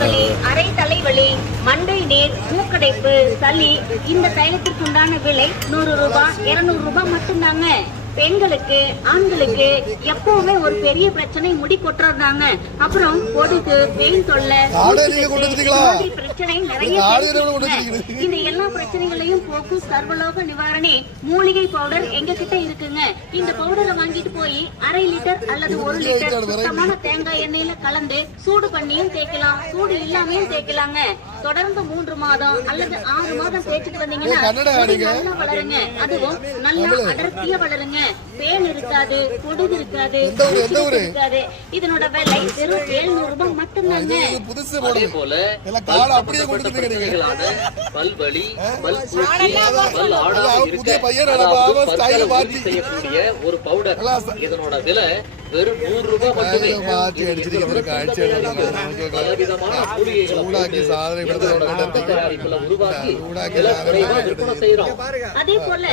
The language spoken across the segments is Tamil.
வலி, அரை தலைவலி, மண்டை நீர், மூக்கடைப்பு, சளி, இந்த தைலத்திற்குண்டான விலை 100 ரூபாய் 200 ரூபாய் மட்டும்தாங்க. பெண்களுக்கு ஆண்களுக்கு எப்பவுமே ஒரு பெரிய பிரச்சனை முடி கொட்டுறதாங்க. அப்புறம் பொடுகு, வெயில் தொல்லை, பிரச்சனை நிறைய. இந்த எல்லா பிரச்சனைகளையும் போக்கும் சர்வலோக நிவாரணி மூலிகை பவுடர் எங்க கிட்ட இருக்குங்க. இந்த பவுடரை வாங்கிட்டு போய் 1/2 லிட்டர் அல்லது 1 லிட்டர் சுத்தமான தேங்காய் எண்ணெயில கலந்து சூடு பண்ணியும் தேய்க்கலாம், சூடு இல்லாமையும் தேய்க்கலாங்க. தொடர்ந்து 3 மாதம் அல்லது 6 மாதம் தேய்ச்சிட்டு வந்தீங்கன்னா நல்லா வளருங்க. அதுவும் நல்லா அடர்த்தியா வளருங்க. பேன் இருக்காது, பொடுகு இருக்காது, இருக்காது. இதனோட விலை வெறும் 700 ரூபாய் மட்டும்தாங்க. அதே போல பல்வலி, செய்யக்கூடிய ஒரு பவுடர், இதனோட விலை வெறும் 100 ரூபாய் மட்டுமே. பலவிதமான அதே போல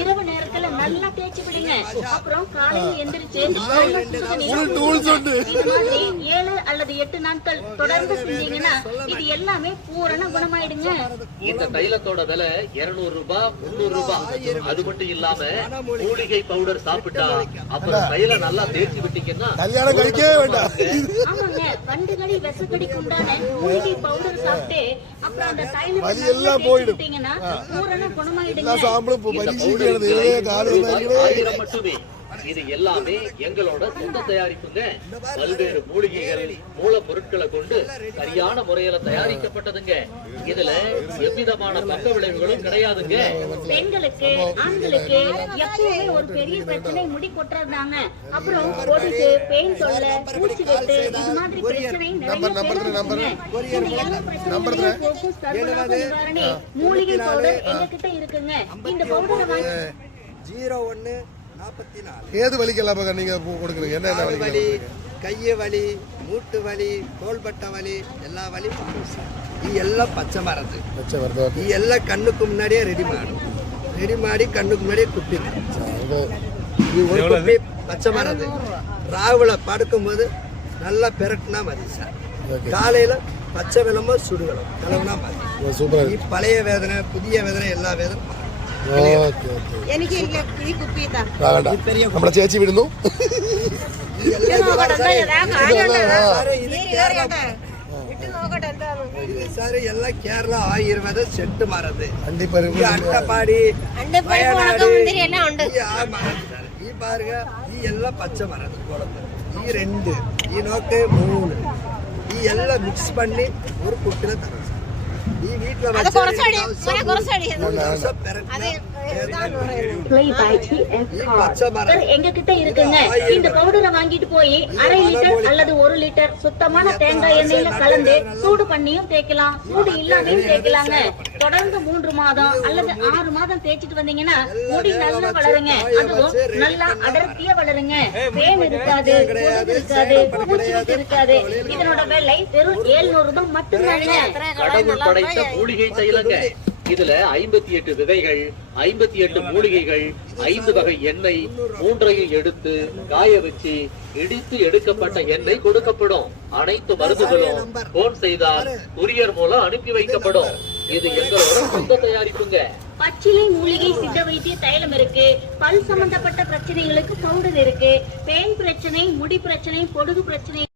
இரவு நேரத்துல நல்லா தேய்ச்சி விடுங்க. அப்புறம் காலையில் எந்திரிச்சு 7 அல்லது 8 நாட்கள் தொடர்ந்து செஞ்சீங்கன்னா இது எல்லாமே பூரண குணமாயிடுங்க. இந்த தைலத்தோட விலை 200 ரூபாய் 300 ரூபாய். அது மட்டும் இல்லாம மூலிகை பவுடர் சாப்பிட்டா அப்புறம் தைல நல்லா தேய்ச்சி விட்டீங்கன்னா கல்யாணம் கழிக்கவே வேண்டாம். ஆமாங்க, வண்டுகடி விசக்கடிக்கு உண்டான மூலிகை பவுடர் சாப்பிட்டு அப்புறம் அந்த தைலம் எல்லாம் போயிடுங்கன்னா பூரண குணமாயிடுங்க. மட்டுமே இது எல்லாமே எங்களோட சொந்த தயாரிப்புங்க. பல்வேறு மூலிகைகள், மூலப்பொருட்களை கொண்டு சரியான முறையில தயாரிக்கப்பட்டதுங்க. இதுல எவ்விதமான பக்க விளைவுகளும் கிடையாதுங்க. பெண்களுக்கு ஆண்களுக்கு எப்பவுமே ஒரு பெரிய பிரச்சனை முடி கொட்டுறதுதாங்க. அப்புறம் பொடுகு, பெயின் தொல்லை, பூச்சி வெட்டு, இது மாதிரி பிரச்சனை நிறைய நிவாரணி மூலிகை பவுடர் எங்க கிட்ட இருக்குங்க. இந்த பவுடரை வாங்கி 0144 ஏது வலிக்கெல்லாம் நீங்க கொடுக்குறீங்க? என்ன வலி, கைய வலி, மூட்டு வலி, தோள்பட்ட வலி, எல்லா வலியும் எல்லாம் பச்சை மரத்து. எல்லாம் கண்ணுக்கு முன்னாடியே ரெடி மாடி கண்ணுக்கு முன்னாடியே குப்பி. ஒரு குப்பி பச்சை மரத்து. ராவுல படுக்கும் போது நல்லா பெரட்டினா மதி சார். காலையில பச்சை விளம்போ சுடு விளம்போ கலவுனா மதி. பழைய வேதனை, புதிய வேதனை, எல்லா வேதனை ചേച്ചി വിടുന്നു. சார் எல்லாம் கேரளா ஆயுர்வேத செட்டு மரது. அட்டப்பாடி பாருங்க, எல்லாம் பச்சை மரது. குழந்தை 2 நோக்கு 3 எல்லாம் மிக்ஸ் பண்ணி ஒரு குட்டில தரோம். எங்க கிட்ட இருக்குங்க. இந்த பவுடரை வாங்கிட்டு போய் 1/2 லிட்டர் அல்லது 1 லிட்டர் சுத்தமான தேங்காய் எண்ணெயில கலந்து சூடு பண்ணியும் தேய்க்கலாம், சூடு இல்லாமையும் தேய்க்கலாங்க. தொடர்ந்து 3 மாதம் அல்லது 6 மாதம் தேய்ச்சிட்டு வந்தீங்கன்னா முடி நல்லா வளருங்க. அதுவும் நல்லா அடர்த்தியா வளருங்க. பேன் இருக்காது, இருக்காது, பூச்சி இருக்காது. இதனோட விலை வெறும் 700 ரூபாய் மட்டும்தாங்க. மூலிகை தைலங்க. இதுல 58 விதைகள், 58 மூலிகைகள், 5 வகை எண்ணெய், 3ஐயும் எடுத்து காய வச்சு இடித்து எடுக்கப்பட்ட எண்ணெய் கொடுக்கப்படும். அனைத்து மருந்துகளும் போன் செய்தால் கொரியர் மூலம் அனுப்பி வைக்கப்படும். இது எங்களோட சொந்த தயாரிப்புங்க. பச்சிலை மூலிகை சித்த வைத்திய தைலம் இருக்கு. பல் சம்பந்தப்பட்ட பிரச்சனைகளுக்கு பவுடர் இருக்கு. பேன் பிரச்சனை, முடி பிரச்சனை, பொடுகு பிரச்சனை